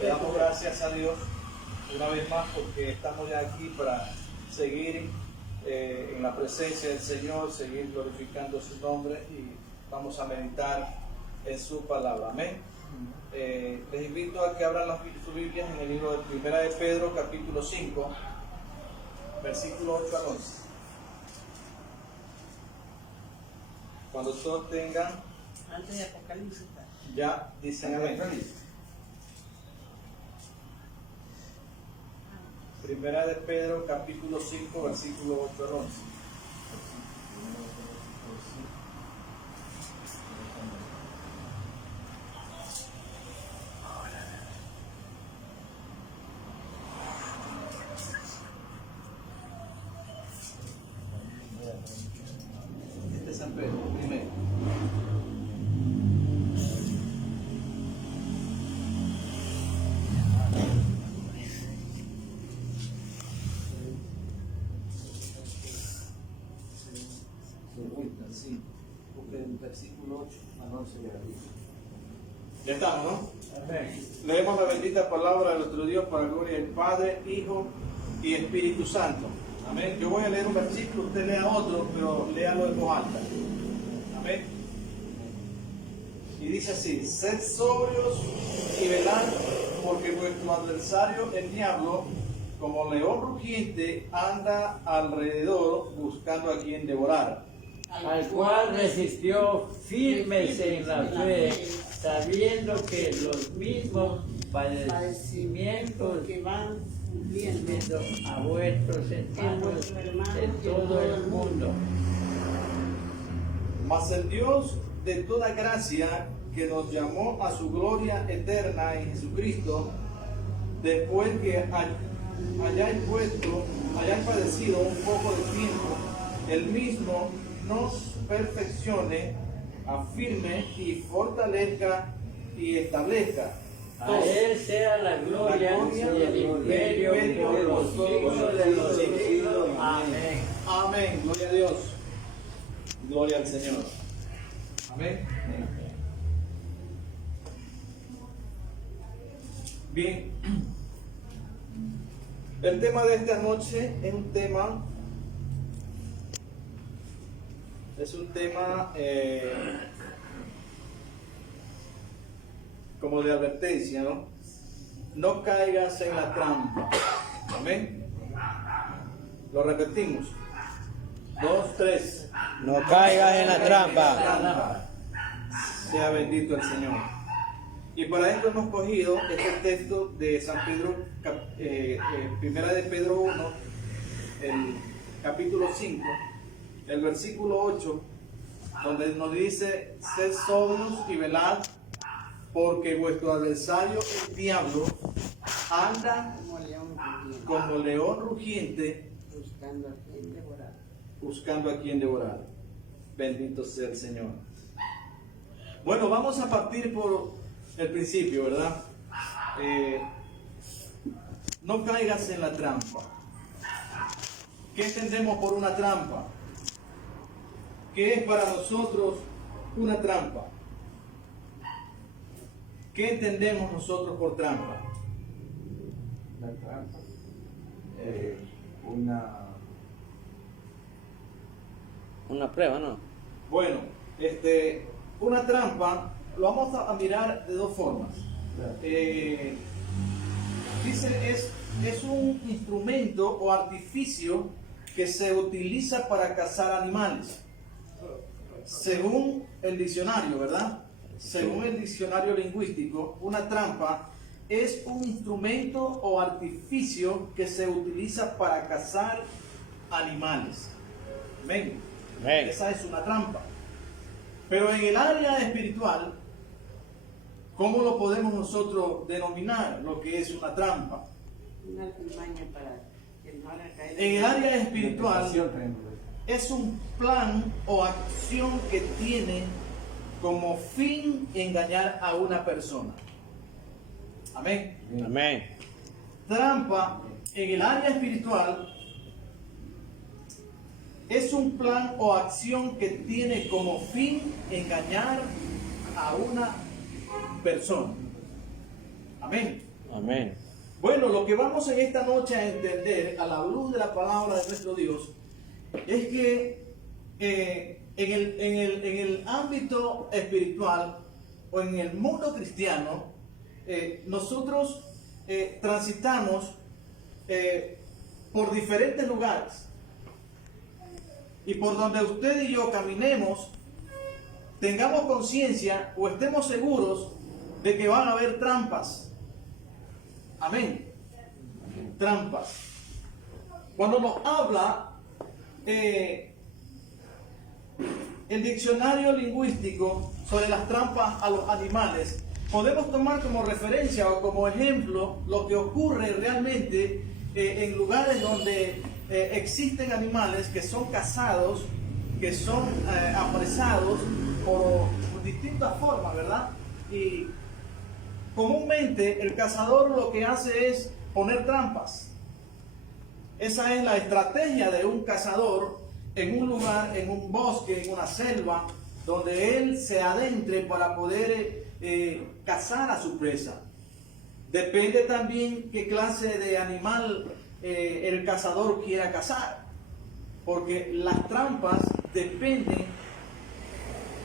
Le damos gracias a Dios una vez más porque estamos ya aquí para seguir en la presencia del Señor, seguir glorificando su nombre y vamos a meditar en su palabra. Amén. Les invito a que abran sus Biblias en el libro de Primera de Pedro, capítulo 5, versículo 8 al 11. Cuando todos tengan, antes de Apocalipsis, ya dicen amén. Primera de Pedro, capítulo 5, versículo 8 al 11. Este es San Pedro, primero. Sí, porque el versículo 8 al 11 de la Biblia. Ya estamos, ¿no? Amén. Leemos la bendita palabra de nuestro Dios para la gloria del Padre, Hijo y Espíritu Santo. Amén. Yo voy a leer un versículo, usted lea otro, pero léalo en voz alta. Amén. Y dice así: sed sobrios y velad, porque vuestro adversario, el diablo, como león rugiente, anda alrededor buscando a quien devorar. Al cual resistió firmes en la fe, sabiendo que los mismos padecimientos que van cumpliendo a vuestros hermanos de todo el mundo. Mas el Dios de toda gracia, que nos llamó a su gloria eterna en Jesucristo, después que hayáis padecido un poco de tiempo, el mismo nos perfeccione, afirme y fortalezca y establezca. A Él sea la gloria y el imperio por los siglos de los siglos. Amén. Amén. Gloria a Dios. Gloria al Señor. Amén. Bien. El tema de esta noche es un tema como de advertencia, ¿no? No caigas en la trampa. Amén. Lo repetimos. 2, 3. No caigas en la trampa. Sea bendito el Señor. Y para esto hemos cogido este texto de San Pedro, primera de Pedro 1, el capítulo 5, el versículo 8, donde nos dice: sed sobrios y velad, porque vuestro adversario el diablo anda como león rugiente, buscando a quien devorar. Bendito sea el Señor. Bueno, vamos a partir por el principio, ¿verdad? No caigas en la trampa. ¿Qué entendemos por una trampa? ¿Qué es para nosotros una trampa? ¿Qué entendemos nosotros por trampa? La trampa, Una prueba, ¿no? Bueno, una trampa lo vamos a mirar de dos formas. Dice, es un instrumento o artificio que se utiliza para cazar animales. Según el diccionario, ¿verdad? Según el diccionario lingüístico, una trampa es un instrumento o artificio que se utiliza para cazar animales. Amén. Amén. Esa es una trampa. Pero en el área espiritual, ¿cómo lo podemos nosotros denominar lo que es una trampa? Una artimaña para que no haga caer. En el área espiritual es un plan o acción que tiene como fin engañar a una persona. Amén. Amén. Trampa en el área espiritual es un plan o acción que tiene como fin engañar a una persona. Amén. Amén. Bueno, lo que vamos en esta noche a entender a la luz de la palabra de nuestro Dios es que en el ámbito espiritual o en el mundo cristiano, nosotros transitamos por diferentes lugares, y por donde usted y yo caminemos, tengamos conciencia o estemos seguros de que van a haber trampas. Amén. Trampas. Cuando nos habla el diccionario lingüístico sobre las trampas a los animales, podemos tomar como referencia o como ejemplo lo que ocurre realmente en lugares donde existen animales que son cazados, que son apresados por distintas formas, ¿verdad? Y comúnmente el cazador lo que hace es poner trampas. Esa es la estrategia de un cazador en un lugar, en un bosque, en una selva, donde él se adentre para poder cazar a su presa. Depende también qué clase de animal el cazador quiera cazar, porque las trampas dependen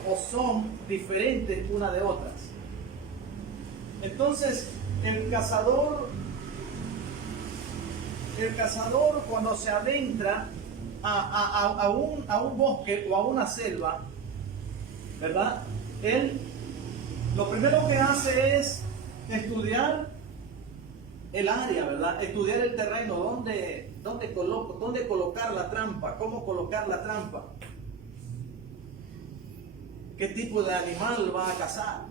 o son diferentes una de otras. Entonces, el cazador cuando se adentra a un bosque o a una selva, ¿verdad? Él lo primero que hace es estudiar el área, ¿verdad? Estudiar el terreno, dónde colocar la trampa, cómo colocar la trampa, qué tipo de animal va a cazar.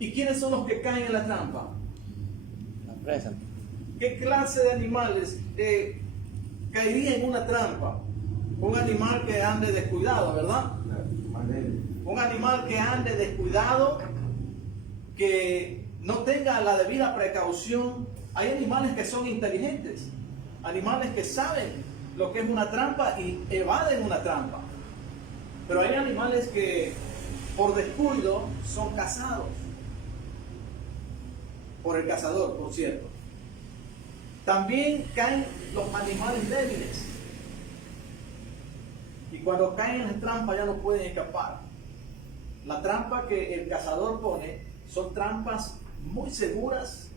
¿Y quiénes son los que caen en la trampa? La presa. ¿Qué clase de animales caería en una trampa? Un animal que ande descuidado, ¿verdad? Un animal que ande descuidado, que no tenga la debida precaución. Hay animales que son inteligentes, animales que saben lo que es una trampa y evaden una trampa. Pero hay animales que por descuido son cazados por el cazador, por cierto. También caen los animales débiles, y cuando caen en la trampa ya no pueden escapar. La trampa que el cazador pone son trampas muy seguras,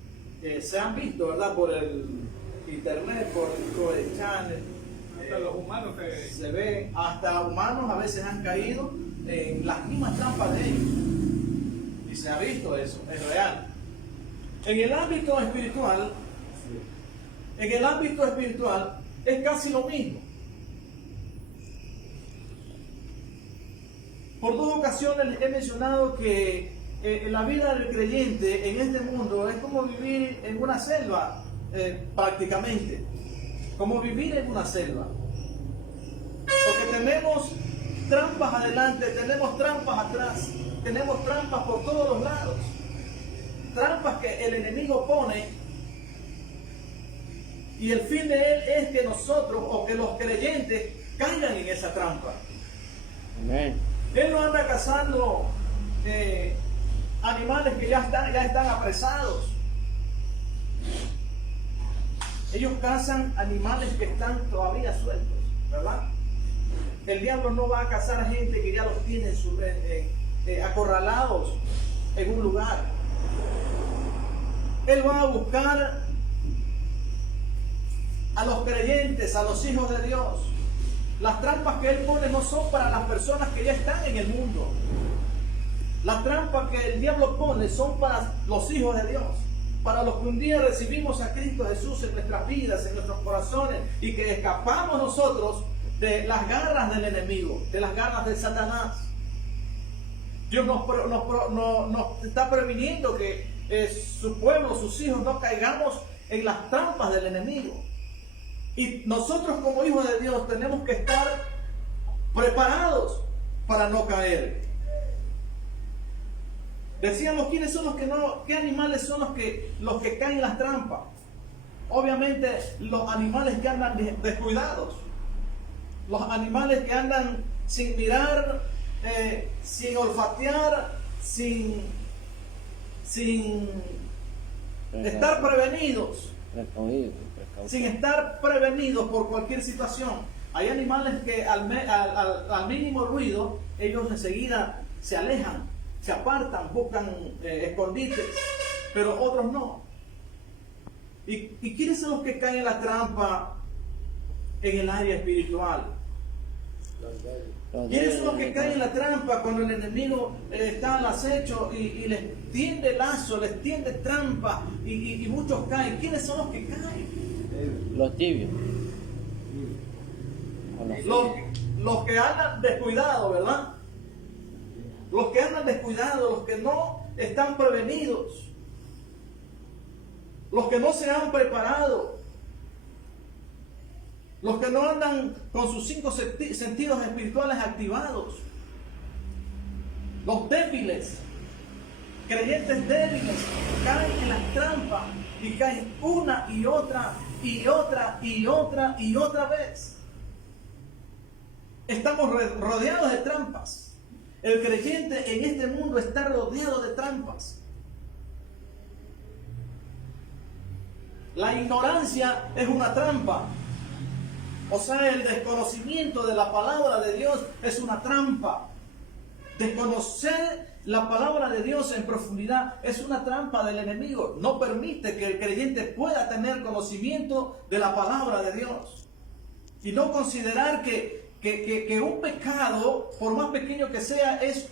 se han visto, ¿verdad? Por el internet, por el Discovery Channel. Hasta los humanos que... Se ve, hasta humanos a veces han caído en las mismas trampas de ellos. Y se ha visto eso, es real. En el ámbito espiritual, es casi lo mismo. Por 2 ocasiones he mencionado que la vida del creyente en este mundo es como vivir en una selva, prácticamente. Como vivir en una selva. Porque tenemos trampas adelante, tenemos trampas atrás, tenemos trampas por todos los lados. Trampas que el enemigo pone, y el fin de él es que nosotros o que los creyentes caigan en esa trampa. Amén. Él no anda cazando animales que ya están apresados. Ellos cazan animales que están todavía sueltos, ¿verdad? El diablo no va a cazar gente que ya los tiene acorralados en un lugar. Él va a buscar a los creyentes, a los hijos de Dios. Las trampas que Él pone no son para las personas que ya están en el mundo. Las trampas que el diablo pone son para los hijos de Dios, para los que un día recibimos a Cristo Jesús en nuestras vidas, en nuestros corazones, y que escapamos nosotros de las garras del enemigo, de las garras de Satanás. Dios nos está previniendo que su pueblo, sus hijos, no caigamos en las trampas del enemigo. Y nosotros como hijos de Dios tenemos que estar preparados para no caer. Decíamos, ¿quiénes son los que no? ¿Qué animales son los que caen en las trampas? Obviamente los animales que andan descuidados, los animales que andan sin mirar, sin olfatear, sin sin estar prevenidos, sin estar prevenidos por cualquier situación. Hay animales que al mínimo ruido, ellos enseguida se alejan, se apartan, buscan escondites, pero otros no. ¿Y quiénes son los que caen en la trampa en el área espiritual? ¿Quiénes son los que caen en la trampa cuando el enemigo está al acecho y les tiende lazo, les tiende trampa y muchos caen? ¿Quiénes son los que caen? Los tibios. Los que andan descuidados, ¿verdad? Los que andan descuidados, los que no están prevenidos, los que no se han preparado, los que no andan con sus 5 sentidos espirituales activados, los débiles, creyentes débiles, caen en las trampas y caen una y otra y otra y otra y otra vez. Estamos rodeados de trampas. El creyente en este mundo está rodeado de trampas. La ignorancia es una trampa. O sea, el desconocimiento de la palabra de Dios es una trampa. Desconocer la palabra de Dios en profundidad es una trampa del enemigo. No permite que el creyente pueda tener conocimiento de la palabra de Dios. Y no considerar que un pecado, por más pequeño que sea, es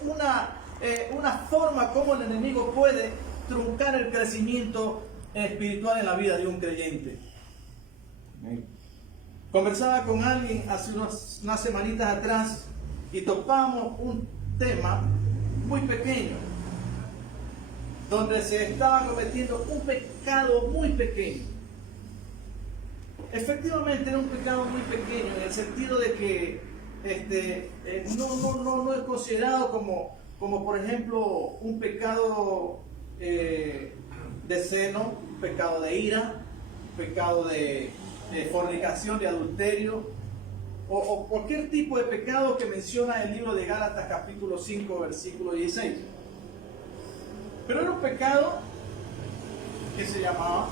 una forma como el enemigo puede truncar el crecimiento espiritual en la vida de un creyente. Conversaba con alguien hace unas semanitas atrás y topamos un tema muy pequeño, donde se estaba cometiendo un pecado muy pequeño. Efectivamente era un pecado muy pequeño, en el sentido de que no es considerado como por ejemplo un pecado de celo, un pecado de ira, pecado de fornicación, de adulterio, o cualquier tipo de pecado que menciona el libro de Gálatas capítulo 5 versículo 16. Pero era un pecado que se llama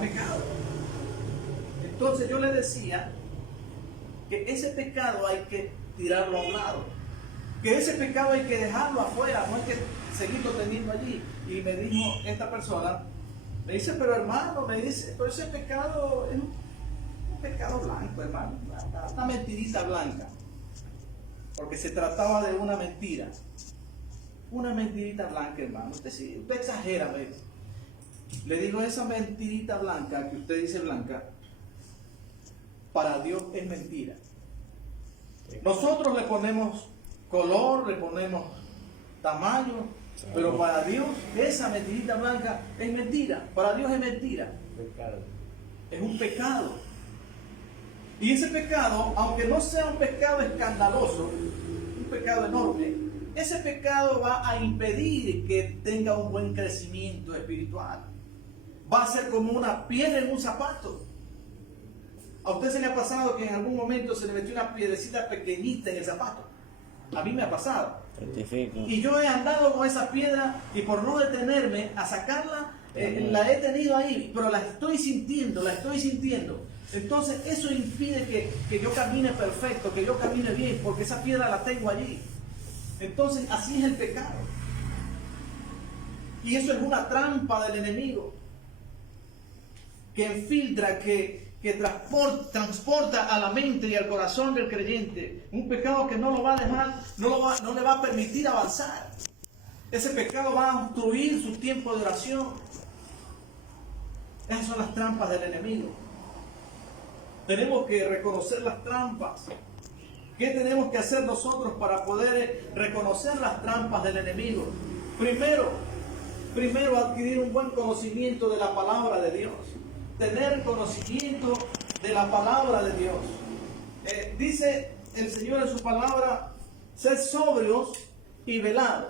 pecado. Entonces yo le decía que ese pecado hay que tirarlo a un lado, que ese pecado hay que dejarlo afuera, no hay que seguirlo teniendo allí. Y me dijo esta persona, me dice, pero hermano, pero ese pecado es un pecado blanco, hermano, una mentirita blanca, porque se trataba de una mentira, una mentirita blanca, hermano. Usted exagera, ¿ves? Le digo, esa mentirita blanca que usted dice blanca, para Dios es mentira. Nosotros le ponemos color, le ponemos tamaño, pero para Dios esa mentirita blanca es mentira. Para Dios es mentira. Es un pecado. Y ese pecado, aunque no sea un pecado escandaloso, un pecado enorme, ese pecado va a impedir que tenga un buen crecimiento espiritual. Va a ser como una piedra en un zapato. ¿A usted se le ha pasado que en algún momento se le metió una piedrecita pequeñita en el zapato? A mí me ha pasado. Y yo he andado con esa piedra y por no detenerme a sacarla, la he tenido ahí, pero la estoy sintiendo. Entonces eso impide que yo camine perfecto, que yo camine bien, porque esa piedra la tengo allí. Entonces así es el pecado. Y eso es una trampa del enemigo, que infiltra, que transporta a la mente y al corazón del creyente un pecado que no lo va a dejar, no le va a permitir avanzar. Ese pecado va a obstruir su tiempo de oración. Esas son las trampas del enemigo. Tenemos que reconocer las trampas. ¿Qué tenemos que hacer nosotros para poder reconocer las trampas del enemigo? Primero adquirir un buen conocimiento de la palabra de Dios. Tener conocimiento de la palabra de Dios. Dice el Señor en su palabra, sed sobrios y velad.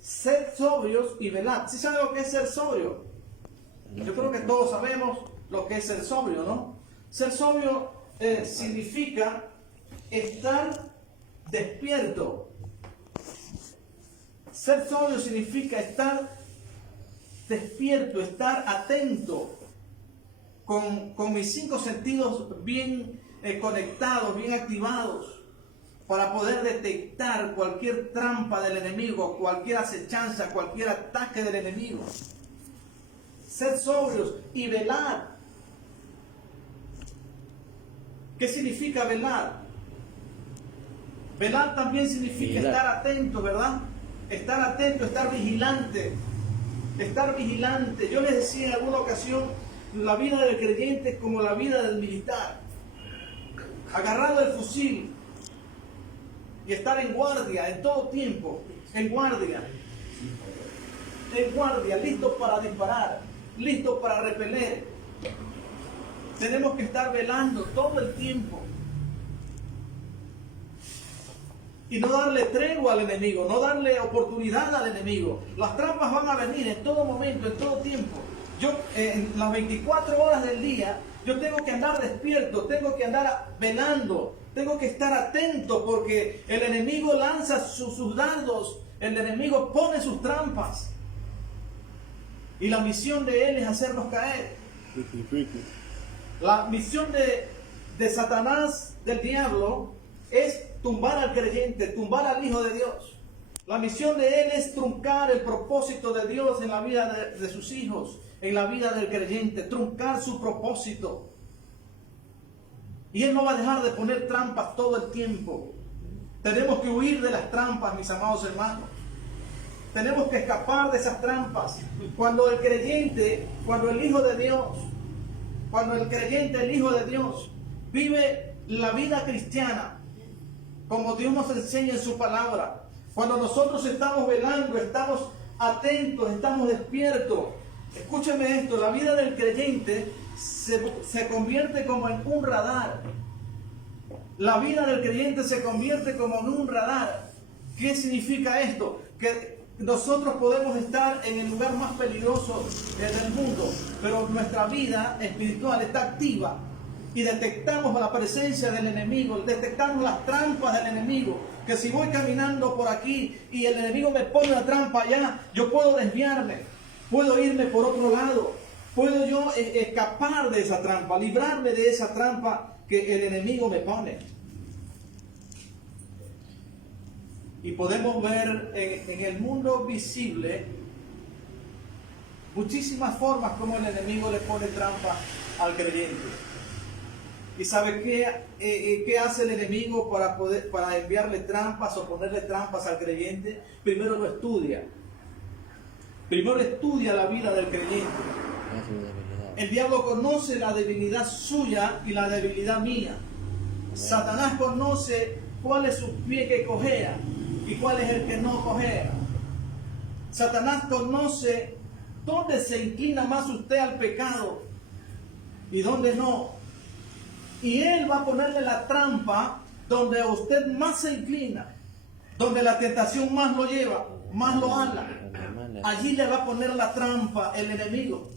Sed sobrios y velad. ¿Sí sabe lo que es ser sobrio? Yo creo que todos sabemos lo que es ser sobrio, ¿no? Ser sobrio significa estar despierto. Ser sobrio significa estar despierto, estar atento, con mis 5 sentidos bien conectados, bien activados, para poder detectar cualquier trampa del enemigo, cualquier acechanza, cualquier ataque del enemigo. Ser sobrios y velar. ¿Qué significa velar? Velar también significa estar atento, ¿verdad? Estar atento, estar vigilante. Estar vigilante. Yo les decía en alguna ocasión, la vida del creyente es como la vida del militar. Agarrado el fusil y estar en guardia en todo tiempo. En guardia. En guardia, listo para disparar, listo para repeler. Tenemos que estar velando todo el tiempo. Y no darle tregua al enemigo, no darle oportunidad al enemigo. Las trampas van a venir en todo momento, en todo tiempo. Yo, en las 24 horas del día, yo tengo que andar despierto, tengo que andar velando, tengo que estar atento, porque el enemigo lanza sus dardos, el enemigo pone sus trampas. Y la misión de él es hacernos caer. La misión de Satanás, del diablo, es tumbar al creyente, tumbar al Hijo de Dios. La misión de él es truncar el propósito de Dios en la vida de sus hijos, en la vida del creyente, truncar su propósito. Y él no va a dejar de poner trampas todo el tiempo. Tenemos que huir de las trampas, mis amados hermanos. Tenemos que escapar de esas trampas. Cuando el creyente, cuando el Hijo de Dios, cuando el creyente, el Hijo de Dios, vive la vida cristiana, como Dios nos enseña en su palabra, cuando nosotros estamos velando, estamos atentos, estamos despiertos. Escúcheme esto, la vida del creyente se convierte como en un radar. La vida del creyente se convierte como en un radar. ¿Qué significa esto? Que nosotros podemos estar en el lugar más peligroso del mundo, pero nuestra vida espiritual está activa. Y detectamos la presencia del enemigo, detectamos las trampas del enemigo. Que si voy caminando por aquí y el enemigo me pone una trampa allá, yo puedo desviarme, puedo irme por otro lado, puedo yo escapar de esa trampa, librarme de esa trampa que el enemigo me pone. Y podemos ver en el mundo visible muchísimas formas como el enemigo le pone trampa al creyente. ¿Y sabe qué hace el enemigo para enviarle trampas o ponerle trampas al creyente? Primero lo estudia. Primero estudia la vida del creyente. El diablo conoce la debilidad suya y la debilidad mía. Satanás conoce cuál es su pie que cojea y cuál es el que no cojea. Satanás conoce dónde se inclina más usted al pecado y dónde no. Y él va a ponerle la trampa donde usted más se inclina, donde la tentación más lo lleva, más lo ala. Allí le va a poner la trampa el enemigo.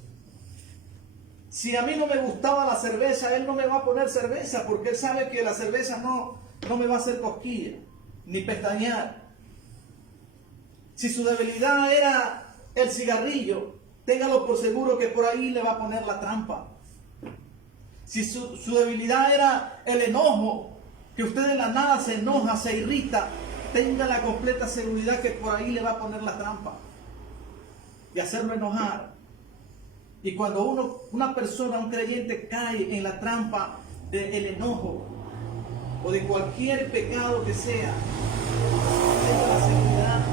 Si a mí no me gustaba la cerveza, él no me va a poner cerveza, porque él sabe que la cerveza no me va a hacer cosquilla, ni pestañear. Si su debilidad era el cigarrillo, téngalo por seguro que por ahí le va a poner la trampa. Si su debilidad era el enojo, que usted de la nada se enoja, se irrita, tenga la completa seguridad que por ahí le va a poner la trampa y hacerlo enojar. Y cuando una persona, un creyente, cae en la trampa del enojo o de cualquier pecado que sea, tenga la seguridad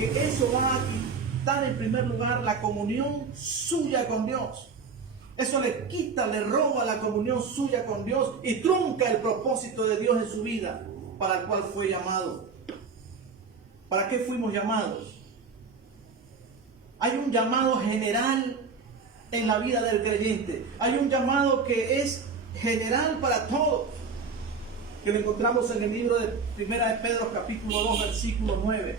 que eso va a quitar en primer lugar la comunión suya con Dios. Eso le quita, le roba la comunión suya con Dios y trunca el propósito de Dios en su vida para el cual fue llamado. ¿Para qué fuimos llamados? Hay un llamado general en la vida del creyente. Hay un llamado que es general para todos, que lo encontramos en el libro de 1 de Pedro capítulo 2 versículo 9,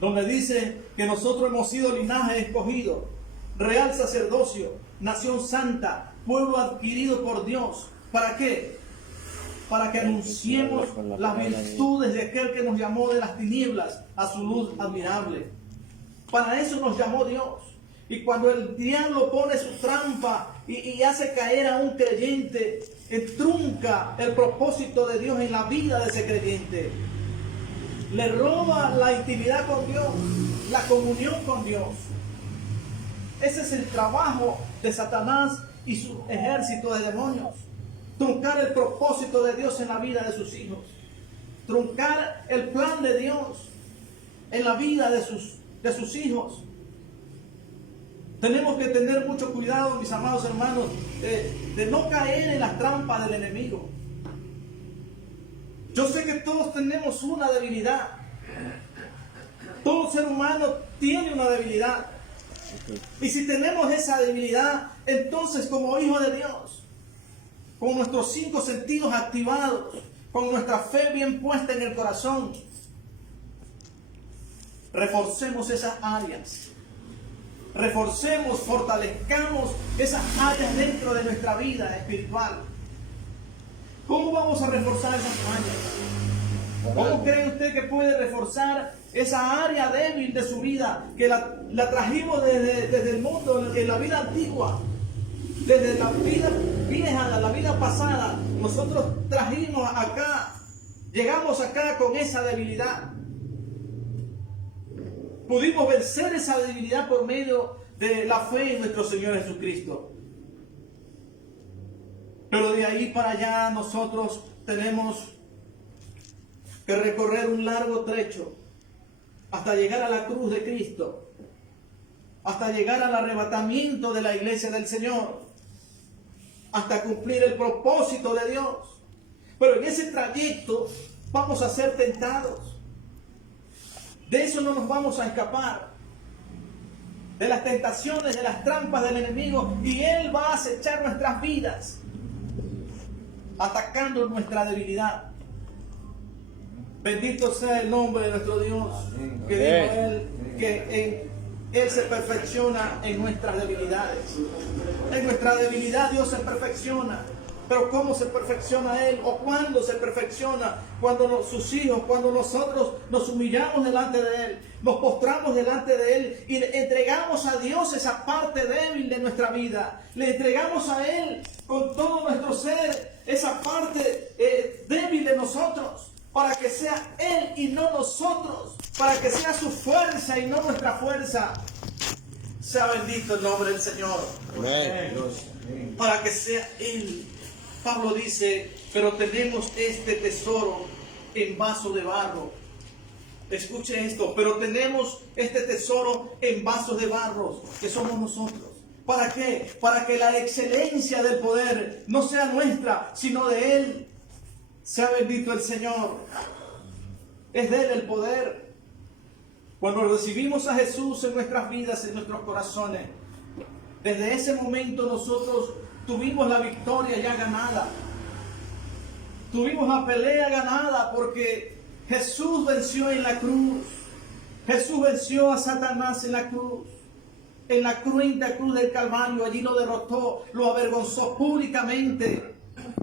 donde dice que nosotros hemos sido linaje escogido, real sacerdocio, nación santa, pueblo adquirido por Dios. ¿Para qué? para que anunciemos las virtudes de aquel que nos llamó de las tinieblas a su luz admirable. Para eso nos llamó Dios. Y cuando el diablo pone su trampa y hace caer a un creyente, trunca el propósito de Dios en la vida de ese creyente. Le roba la intimidad con Dios, la comunión con Dios. Ese es el trabajo de Satanás y su ejército de demonios. Truncar el propósito de Dios en la vida de sus hijos. Truncar el plan de Dios en la vida de sus hijos. Tenemos que tener mucho cuidado, mis amados hermanos, de no caer en las trampas del enemigo. Yo sé que todos tenemos una debilidad. Todo ser humano tiene una debilidad. Y si tenemos esa debilidad, entonces como hijos de Dios, con nuestros 5 sentidos activados, con nuestra fe bien puesta en el corazón, reforcemos esas áreas. Reforcemos, fortalezcamos esas áreas dentro de nuestra vida espiritual. ¿Cómo vamos a reforzar esas áreas? ¿Cómo cree usted que puede reforzar esa área débil de su vida que la trajimos desde el mundo, en la vida antigua? Desde la vida vieja, la vida pasada, nosotros trajimos acá, llegamos acá con esa debilidad. Pudimos vencer esa debilidad por medio de la fe en nuestro Señor Jesucristo. Pero de ahí para allá nosotros tenemos que recorrer un largo trecho hasta llegar a la cruz de Cristo, hasta llegar al arrebatamiento de la iglesia del Señor, hasta cumplir el propósito de Dios. Pero en ese trayecto vamos a ser tentados. De eso no nos vamos a escapar. De las tentaciones, de las trampas del enemigo. Y él va a acechar nuestras vidas, atacando nuestra debilidad. Bendito sea el nombre de nuestro Dios. Que dijo él que él se perfecciona en nuestras debilidades. En nuestra debilidad Dios se perfecciona. Pero ¿cómo se perfecciona Él? ¿O cuándo se perfecciona? Cuando sus hijos, cuando nosotros nos humillamos delante de Él, nos postramos delante de Él y le entregamos a Dios esa parte débil de nuestra vida. Le entregamos a Él con todo nuestro ser esa parte débil de nosotros, para que sea Él y no nosotros, para que sea su fuerza y no nuestra fuerza. Sea bendito el nombre del Señor. Amén. Para que sea Él. Pablo dice, pero tenemos este tesoro en vaso de barro. Escuche esto, pero tenemos este tesoro en vasos de barro, que somos nosotros. ¿Para qué? Para que la excelencia del poder no sea nuestra, sino de Él. Sea bendito el Señor. Es de Él el poder. Cuando recibimos a Jesús en nuestras vidas, en nuestros corazones, desde ese momento nosotros tuvimos la victoria ya ganada. Tuvimos la pelea ganada porque Jesús venció en la cruz. Jesús venció a Satanás en la cruz. En la cruenta cruz del Calvario, allí lo derrotó, lo avergonzó públicamente.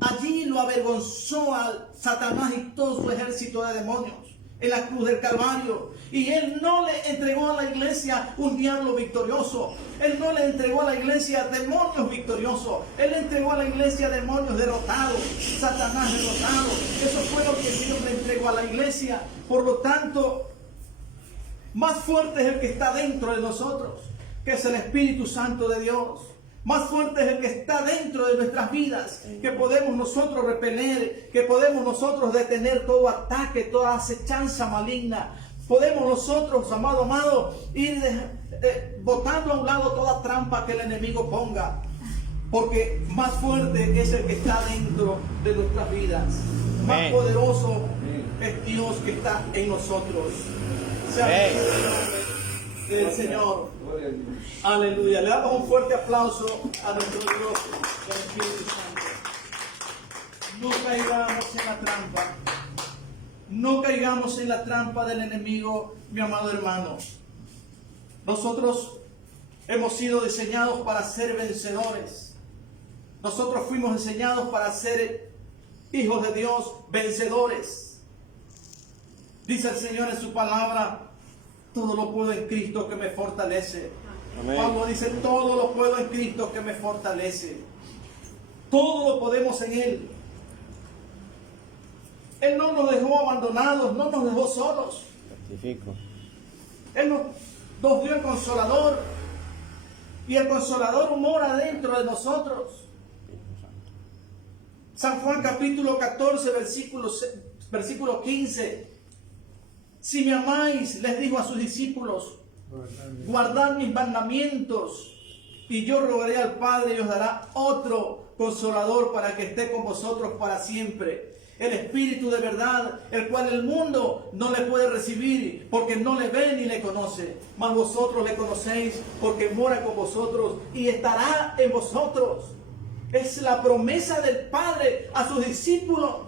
Allí lo avergonzó a Satanás y todo su ejército de demonios. En la cruz del Calvario. Y Él no le entregó a la iglesia un diablo victorioso. Él no le entregó a la iglesia demonios victoriosos. Él le entregó a la iglesia demonios derrotados, Satanás derrotado. Eso fue lo que Dios le entregó a la iglesia. Por lo tanto, más fuerte es el que está dentro de nosotros, que es el Espíritu Santo de Dios. Más fuerte es el que está dentro de nuestras vidas, que podemos nosotros repeler, que podemos nosotros detener todo ataque, toda acechanza maligna. Podemos nosotros, amado, ir botando a un lado toda trampa que el enemigo ponga. Porque más fuerte es el que está dentro de nuestras vidas. Más poderoso es Dios que está en nosotros. Sea bendito el nombre del Señor. Aleluya. Le damos un fuerte aplauso a nuestro Dios, el Espíritu Santo. No caigamos en la trampa. No caigamos en la trampa del enemigo, mi amado hermano. Nosotros hemos sido diseñados para ser vencedores. Nosotros fuimos enseñados para ser hijos de Dios, vencedores. Dice el Señor en su palabra, todo lo puedo en Cristo que me fortalece. Amén. Pablo dice, todo lo puedo en Cristo que me fortalece. Todo lo podemos en Él. Él no nos dejó abandonados, no nos dejó solos. Rectifico. Él nos dio el Consolador. Y el Consolador mora dentro de nosotros. San Juan capítulo 14, versículo 15. Si me amáis, les dijo a sus discípulos, guardad mis mandamientos, y yo rogaré al Padre y os dará otro Consolador para que esté con vosotros para siempre. El Espíritu de verdad, el cual el mundo no le puede recibir porque no le ve ni le conoce. Mas vosotros le conocéis porque mora con vosotros y estará en vosotros. Es la promesa del Padre a sus discípulos.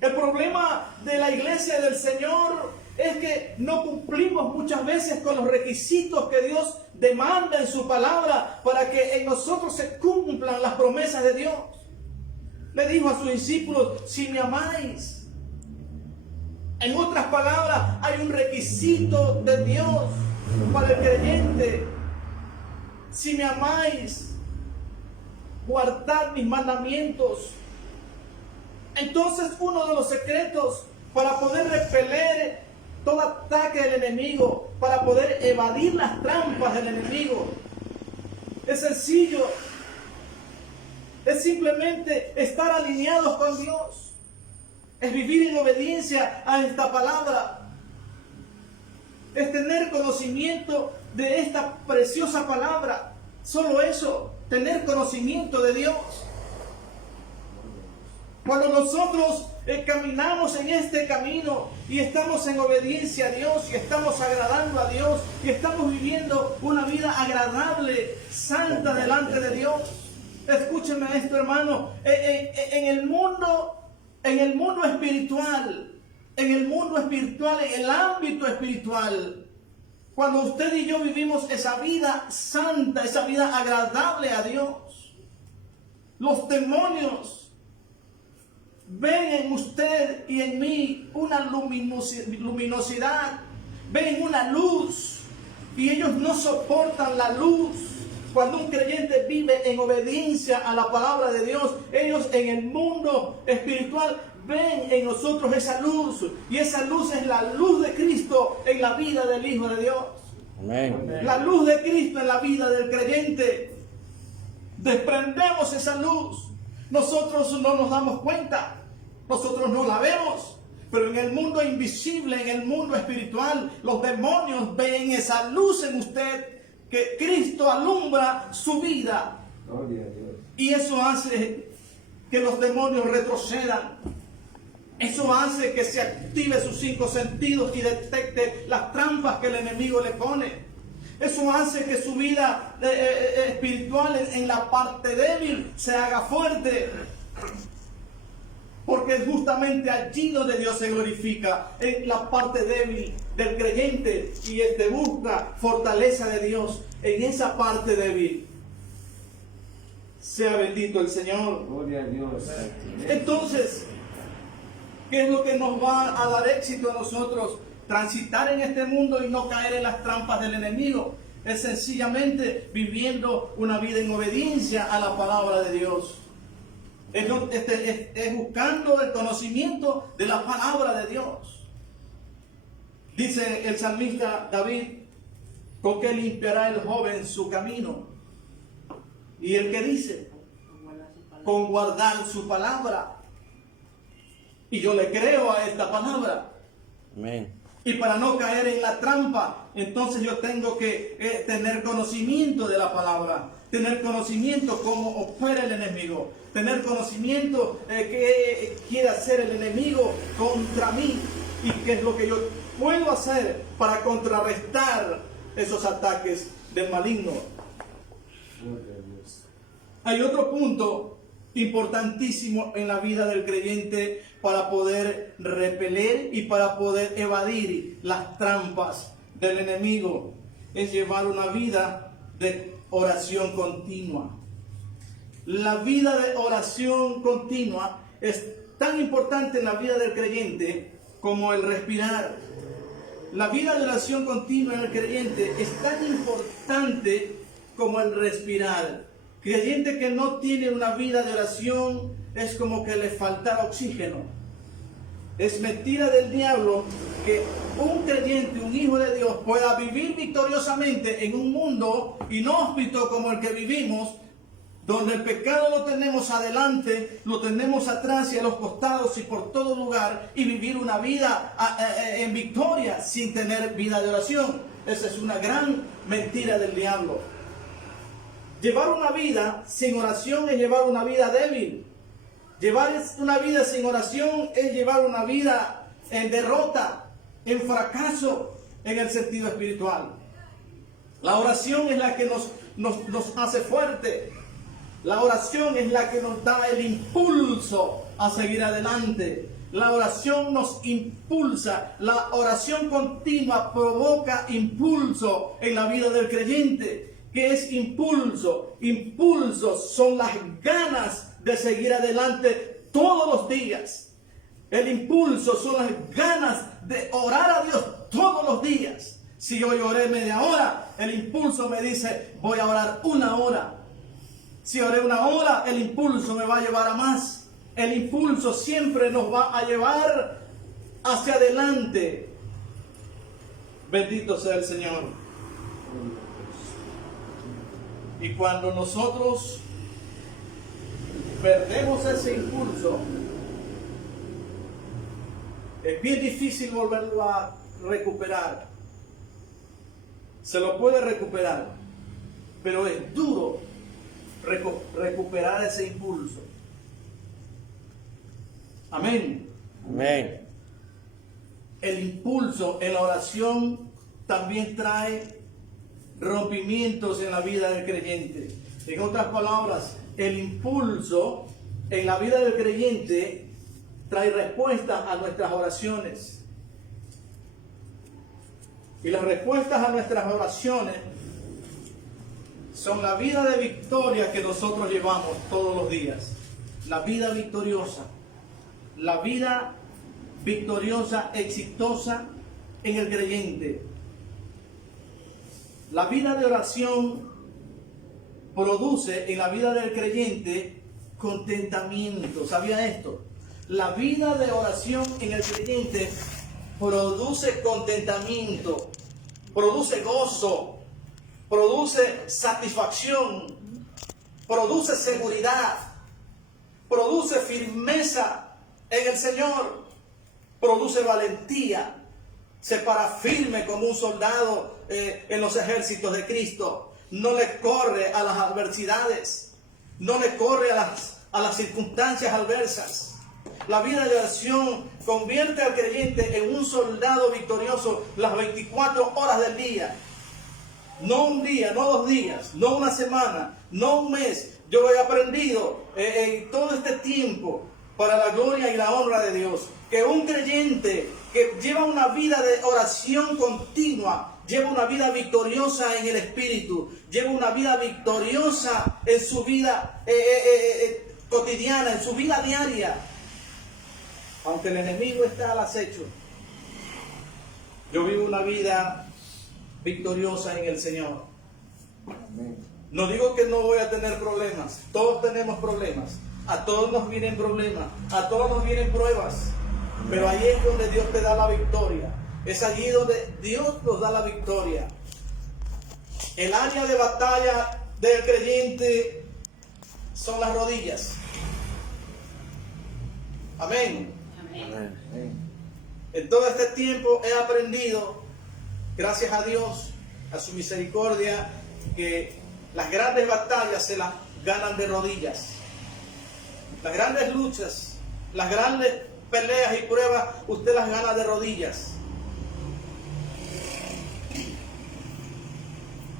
El problema de la iglesia del Señor es que no cumplimos muchas veces con los requisitos que Dios demanda en su palabra para que en nosotros se cumplan las promesas de Dios. Le dijo a sus discípulos, si me amáis. En otras palabras, hay un requisito de Dios para el creyente. Si me amáis, guardad mis mandamientos. Entonces, uno de los secretos para poder repeler todo ataque del enemigo, para poder evadir las trampas del enemigo, es sencillo. Es simplemente estar alineados con Dios. Es vivir en obediencia a esta palabra. Es tener conocimiento de esta preciosa palabra. Solo eso, tener conocimiento de Dios. Cuando nosotros caminamos en este camino y estamos en obediencia a Dios y estamos agradando a Dios y estamos viviendo una vida agradable, santa delante de Dios. Escúcheme esto, hermano. En el mundo espiritual, en el ámbito espiritual, cuando usted y yo vivimos esa vida santa, esa vida agradable a Dios, los demonios ven en usted y en mí una luminosidad, ven una luz, y ellos no soportan la luz. Cuando un creyente vive en obediencia a la palabra de Dios, ellos en el mundo espiritual ven en nosotros esa luz. Y esa luz es la luz de Cristo en la vida del Hijo de Dios. Amén. La luz de Cristo en la vida del creyente. Desprendemos esa luz. Nosotros no nos damos cuenta. Nosotros no la vemos. Pero en el mundo invisible, en el mundo espiritual, los demonios ven esa luz en usted, que Cristo alumbra su vida. Y eso hace que los demonios retrocedan. Eso hace que se active sus 5 sentidos y detecte las trampas que el enemigo le pone. Eso hace que su vida espiritual en la parte débil se haga fuerte. Porque es justamente allí donde Dios se glorifica, en la parte débil del creyente, y busca fortaleza de Dios en esa parte débil. Sea bendito el Señor. Gloria a Dios. Entonces, ¿qué es lo que nos va a dar éxito a nosotros? Transitar en este mundo y no caer en las trampas del enemigo. Es sencillamente viviendo una vida en obediencia a la palabra de Dios. Es buscando el conocimiento de la palabra de Dios. Dice el salmista David, ¿con qué limpiará el joven su camino? Y el que dice, con guardar su palabra. Y yo le creo a esta palabra. Amén. Y para no caer en la trampa, entonces yo tengo que tener conocimiento de la palabra, tener conocimiento cómo opera el enemigo, tener conocimiento qué quiere hacer el enemigo contra mí y qué es lo que yo puedo hacer para contrarrestar esos ataques del maligno. Hay otro punto importantísimo en la vida del creyente para poder repeler y para poder evadir las trampas del enemigo. Es llevar una vida de oración continua. La vida de oración continua es tan importante en la vida del creyente como el respirar. La vida de oración continua en el creyente es tan importante como el respirar. Creyente que no tiene una vida de oración es como que le faltara oxígeno. Es mentira del diablo que un creyente, un hijo de Dios, pueda vivir victoriosamente en un mundo inhóspito como el que vivimos, donde el pecado lo tenemos adelante, lo tenemos atrás y a los costados y por todo lugar, y vivir una vida en victoria sin tener vida de oración. Esa es una gran mentira del diablo. Llevar una vida sin oración es llevar una vida débil. Llevar una vida sin oración es llevar una vida en derrota, en fracaso, en el sentido espiritual. La oración es la que nos hace fuerte. La oración es la que nos da el impulso a seguir adelante. La oración nos impulsa. La oración continua provoca impulso en la vida del creyente. ¿Qué es impulso? Impulso son las ganas de seguir adelante todos los días. El impulso son las ganas de orar a Dios todos los días. Si hoy oré media hora, el impulso me dice, voy a orar 1 hora. Si oré 1 hora, el impulso me va a llevar a más. El impulso siempre nos va a llevar hacia adelante. Bendito sea el Señor. Y cuando nosotros perdemos ese impulso, es bien difícil volverlo a recuperar. Se lo puede recuperar, pero es duro recuperar ese impulso. Amén. Amén. El impulso en la oración también trae rompimientos en la vida del creyente. En otras palabras, el impulso en la vida del creyente trae respuestas a nuestras oraciones. Y las respuestas a nuestras oraciones son la vida de victoria que nosotros llevamos todos los días. La vida victoriosa. La vida victoriosa, exitosa en el creyente. La vida de oración produce en la vida del creyente contentamiento. ¿Sabía esto? La vida de oración en el creyente produce contentamiento, produce gozo, produce satisfacción, produce seguridad, produce firmeza en el Señor, produce valentía, se para firme como un soldado en los ejércitos de Cristo. No le corre a las adversidades, no le corre a las circunstancias adversas. La vida de oración convierte al creyente en un soldado victorioso las 24 horas del día. No un día, no 2 días, no una semana, no un mes. Yo he aprendido en todo este tiempo, para la gloria y la honra de Dios, que un creyente que lleva una vida de oración continua, lleva una vida victoriosa en el Espíritu, lleva una vida victoriosa en su vida cotidiana, en su vida diaria. Aunque el enemigo está al acecho, yo vivo una vida victoriosa en el Señor. No digo que no voy a tener problemas, todos tenemos problemas, a todos nos vienen problemas, a todos nos vienen pruebas, pero ahí es donde Dios te da la victoria, es allí donde Dios nos da la victoria. El área de batalla del creyente son las rodillas. Amén. Amén. En todo este tiempo he aprendido, gracias a Dios, a su misericordia, que las grandes batallas se las ganan de rodillas. Las grandes luchas, las grandes peleas y pruebas, usted las gana de rodillas.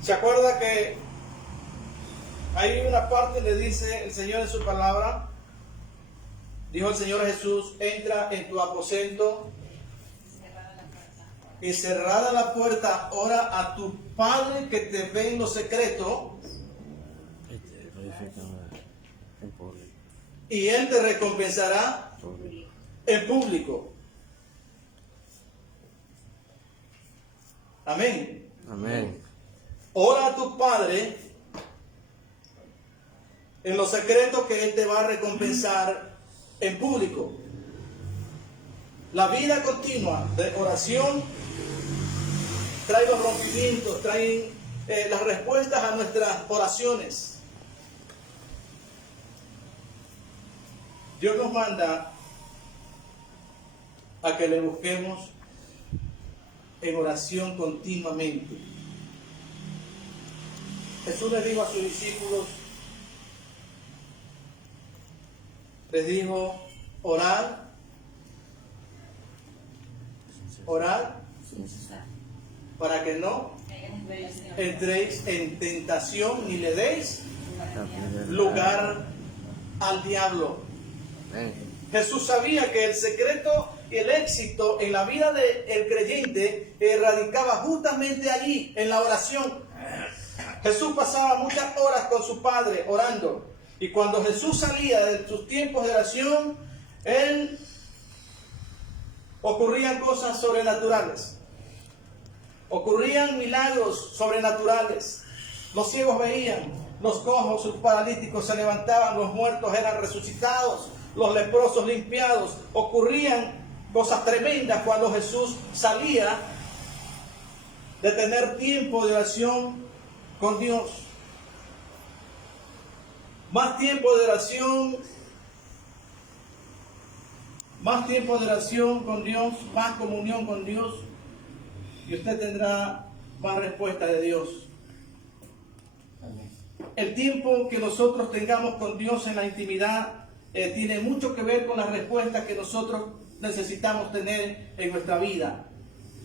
¿Se acuerda que hay una parte donde dice el Señor en su palabra? Dijo el Señor Jesús, entra en tu aposento y cerrada la puerta, ora a tu Padre que te ve en lo secreto, y Él te recompensará en público. Amén. Amén. Ora a tu Padre en lo secreto, que Él te va a recompensar en público. La vida continua de oración trae los rompimientos, trae las respuestas a nuestras oraciones. Dios nos manda a que le busquemos en oración continuamente. Jesús les dijo a sus discípulos, les dijo, orad, para que no entréis en tentación ni le deis lugar al diablo. Amén. Jesús sabía que el secreto y el éxito en la vida del creyente radicaba justamente allí, en la oración. Jesús pasaba muchas horas con su Padre orando. Y cuando Jesús salía de sus tiempos de oración, ocurrían cosas sobrenaturales. Ocurrían milagros sobrenaturales. Los ciegos veían, los cojos, los paralíticos se levantaban, los muertos eran resucitados, los leprosos limpiados. Ocurrían cosas tremendas cuando Jesús salía de tener tiempo de oración con Dios. Más tiempo de oración con Dios, más comunión con Dios, y usted tendrá más respuesta de Dios. El tiempo que nosotros tengamos con Dios en la intimidad tiene mucho que ver con las respuestas que nosotros necesitamos tener en nuestra vida.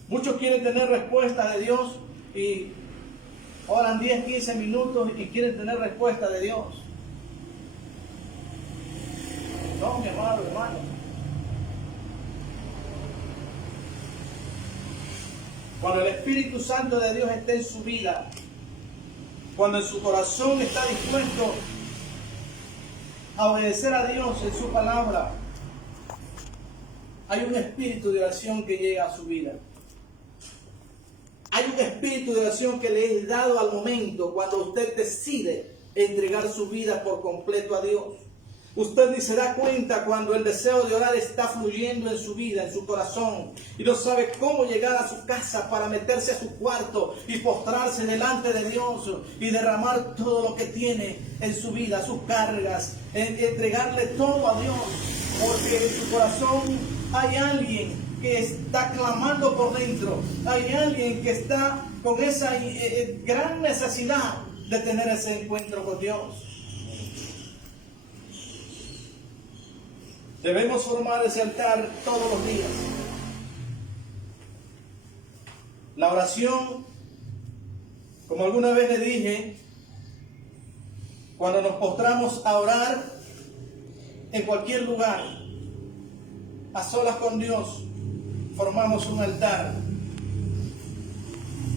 Muchos quieren tener respuesta de Dios y oran 10, 15 minutos y quieren tener respuesta de Dios. No, mi amado hermano. Cuando el Espíritu Santo de Dios esté en su vida, cuando en su corazón está dispuesto a obedecer a Dios en su palabra, hay un espíritu de oración que llega a su vida. Hay un espíritu de oración que le es dado al momento cuando usted decide entregar su vida por completo a Dios. Usted ni se da cuenta cuando el deseo de orar está fluyendo en su vida, en su corazón, y no sabe cómo llegar a su casa para meterse a su cuarto y postrarse delante de Dios y derramar todo lo que tiene en su vida, sus cargas, entregarle todo a Dios, porque en su corazón hay alguien que está clamando por dentro, hay alguien que está con esa gran necesidad de tener ese encuentro con Dios. Debemos formar ese altar todos los días. La oración, como alguna vez le dije, cuando nos postramos a orar en cualquier lugar, a solas con Dios, formamos un altar.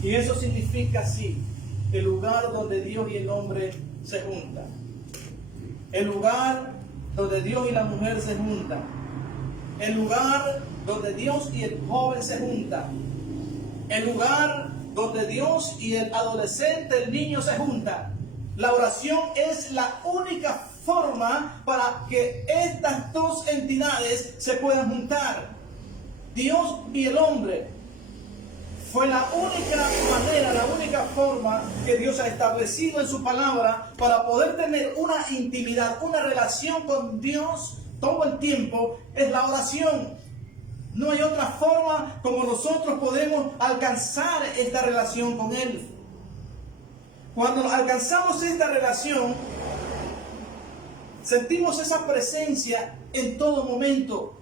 Y eso significa así, el lugar donde Dios y el hombre se juntan. El lugar donde Dios y la mujer se juntan. El lugar donde Dios y el joven se juntan. El lugar donde Dios y el adolescente, el niño se juntan. La oración es la única forma para que estas dos entidades se puedan juntar. Dios y el hombre. Fue la única manera, la única forma que Dios ha establecido en su palabra para poder tener una intimidad, una relación con Dios todo el tiempo, es la oración. No hay otra forma como nosotros podemos alcanzar esta relación con Él. Cuando alcanzamos esta relación, sentimos esa presencia en todo momento,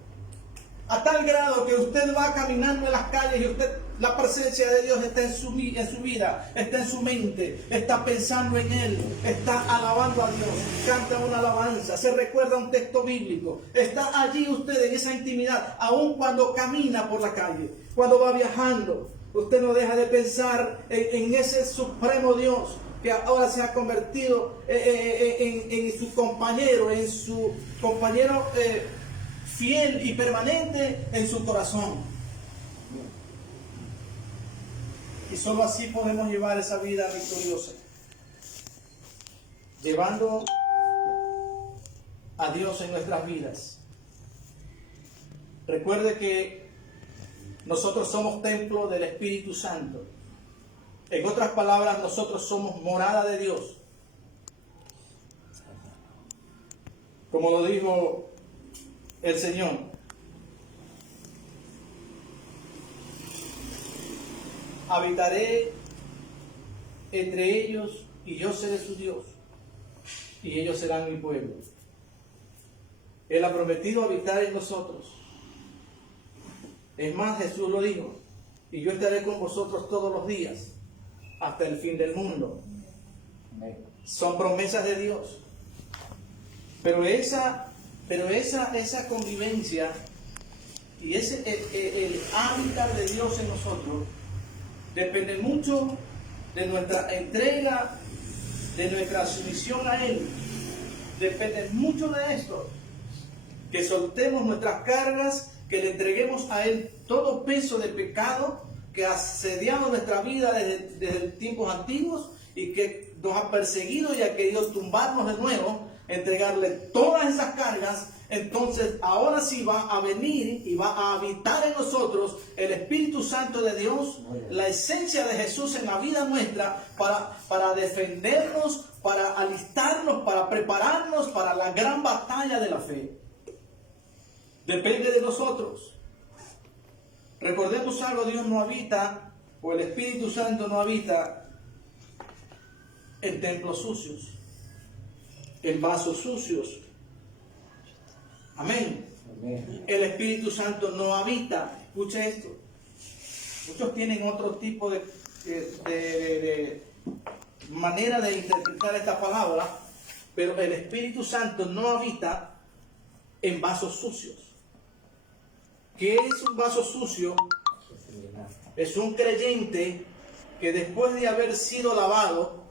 a tal grado que usted va caminando en las calles y la presencia de Dios está en su vida, está en su mente, está pensando en Él, está alabando a Dios, canta una alabanza, se recuerda un texto bíblico, está allí usted en esa intimidad, aun cuando camina por la calle, cuando va viajando, usted no deja de pensar en ese supremo Dios que ahora se ha convertido en su compañero, fiel y permanente en su corazón. Y solo así podemos llevar esa vida victoriosa, llevando a Dios en nuestras vidas. Recuerde que nosotros somos templo del Espíritu Santo. En otras palabras, nosotros somos morada de Dios. Como lo dijo el Señor. Habitaré entre ellos y yo seré su Dios y ellos serán mi pueblo. Él ha prometido habitar en nosotros. Es más, Jesús lo dijo: y yo estaré con vosotros todos los días hasta el fin del mundo. Son promesas de Dios. Pero esa convivencia y el hábitat de Dios en nosotros depende mucho de nuestra entrega, de nuestra sumisión a Él. Depende mucho de esto, que soltemos nuestras cargas, que le entreguemos a Él todo peso de pecado que ha asediado nuestra vida desde tiempos antiguos y que nos ha perseguido y ha querido tumbarnos de nuevo. Entregarle todas esas cargas. Entonces ahora sí va a venir y va a habitar en nosotros el Espíritu Santo de Dios, la esencia de Jesús en la vida nuestra, para defendernos, para alistarnos, para prepararnos para la gran batalla de la fe. Depende de nosotros. Recordemos algo: Dios no habita, o el Espíritu Santo no habita en templos sucios, en vasos sucios. Amén. El Espíritu Santo no habita. Escuche esto. Muchos tienen otro tipo de manera de interpretar esta palabra, pero el Espíritu Santo no habita en vasos sucios. ¿Qué es un vaso sucio? Es un creyente que después de haber sido lavado,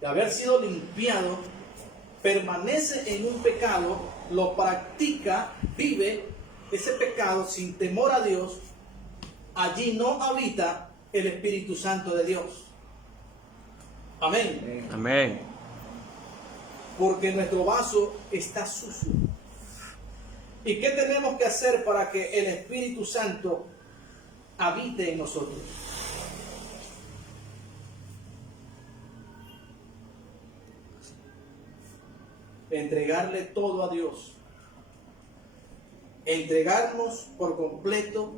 de haber sido limpiado, permanece en un pecado, lo practica, vive ese pecado sin temor a Dios. Allí no habita el Espíritu Santo de Dios. Amén. Amén. Porque nuestro vaso está sucio. ¿Y qué tenemos que hacer para que el Espíritu Santo habite en nosotros? Entregarle todo a Dios. Entregarnos por completo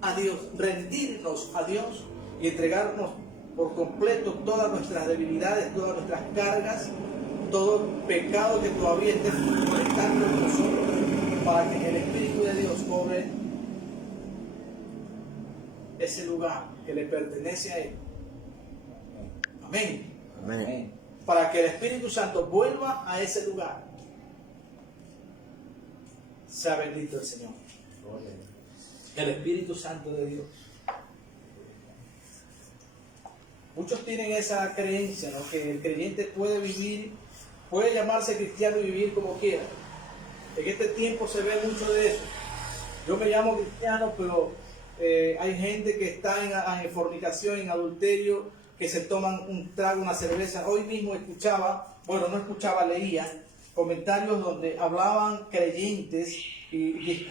a Dios. Rendirnos a Dios y entregarnos por completo todas nuestras debilidades, todas nuestras cargas, todo pecado que todavía esté molestando en nosotros, para que el Espíritu de Dios cobre ese lugar que le pertenece a Él. Amén. Amén. Para que el Espíritu Santo vuelva a ese lugar. Sea bendito el Señor. El Espíritu Santo de Dios. Muchos tienen esa creencia, ¿no? Que el creyente puede vivir, puede llamarse cristiano y vivir como quiera. En este tiempo se ve mucho de eso. Yo me llamo cristiano, pero hay gente que está en fornicación, en adulterio, que se toman un trago, una cerveza. Hoy mismo leía comentarios donde hablaban creyentes y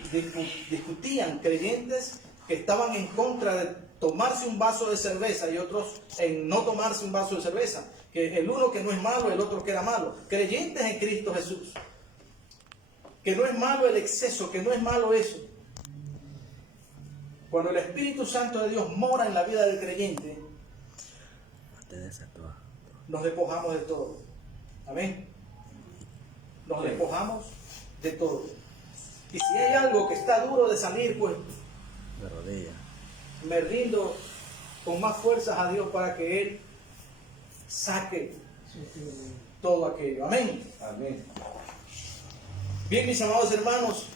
discutían creyentes que estaban en contra de tomarse un vaso de cerveza y otros en no tomarse un vaso de cerveza. Que el uno que no es malo, el otro que era malo. Creyentes en Cristo Jesús. Que no es malo el exceso, que no es malo eso. Cuando el Espíritu Santo de Dios mora en la vida del creyente, nos despojamos de todo. Amén. Nos despojamos de todo. Y si hay algo que está duro de salir, pues De rodillas. me rindo con más fuerzas a Dios para que Él saque todo aquello. Amén. Amén. Bien, mis amados hermanos,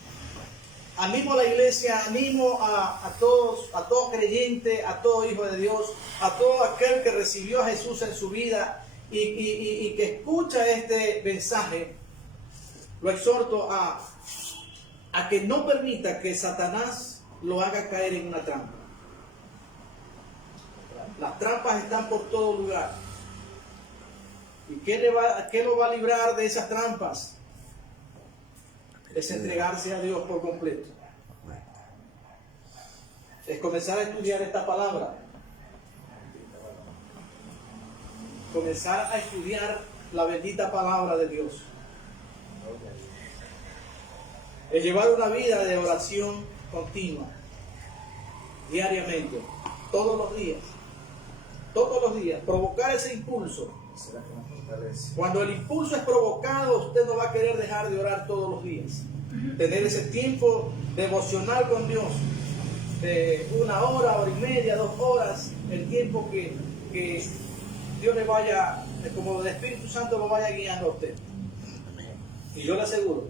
animo a la iglesia, animo a todo creyente, a todo hijo de Dios, a todo aquel que recibió a Jesús en su vida y que escucha este mensaje, lo exhorto a que no permita que Satanás lo haga caer en una trampa. Las trampas están por todo lugar. ¿Y qué lo va a librar de esas trampas? Es entregarse a Dios por completo. Es comenzar a estudiar esta palabra. Comenzar a estudiar la bendita palabra de Dios. Es llevar una vida de oración continua, diariamente, todos los días, provocar ese impulso. Cuando el impulso es provocado, usted no va a querer dejar de orar todos los días. Tener ese tiempo devocional con Dios, de 1 hora, hora y media, 2 horas, el tiempo que Dios le vaya, como el Espíritu Santo lo vaya guiando a usted. Y yo le aseguro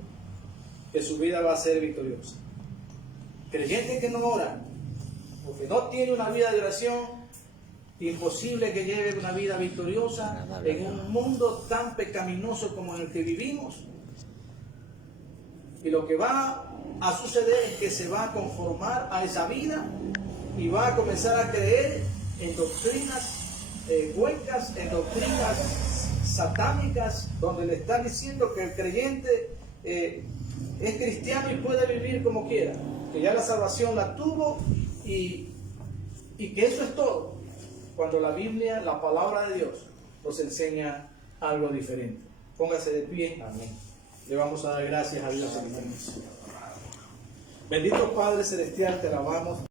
que su vida va a ser victoriosa. Creyente que no ora, porque no tiene una vida de oración, imposible que lleve una vida victoriosa en un mundo tan pecaminoso como en el que vivimos. Y lo que va a suceder es que se va a conformar a esa vida y va a comenzar a creer en doctrinas huecas, en doctrinas satánicas, donde le están diciendo que el creyente es cristiano y puede vivir como quiera, que ya la salvación la tuvo y que eso es todo, cuando la Biblia, la palabra de Dios, nos enseña algo diferente. Póngase de pie. Amén. Le vamos a dar gracias a Dios. Bendito Padre Celestial, te alabamos.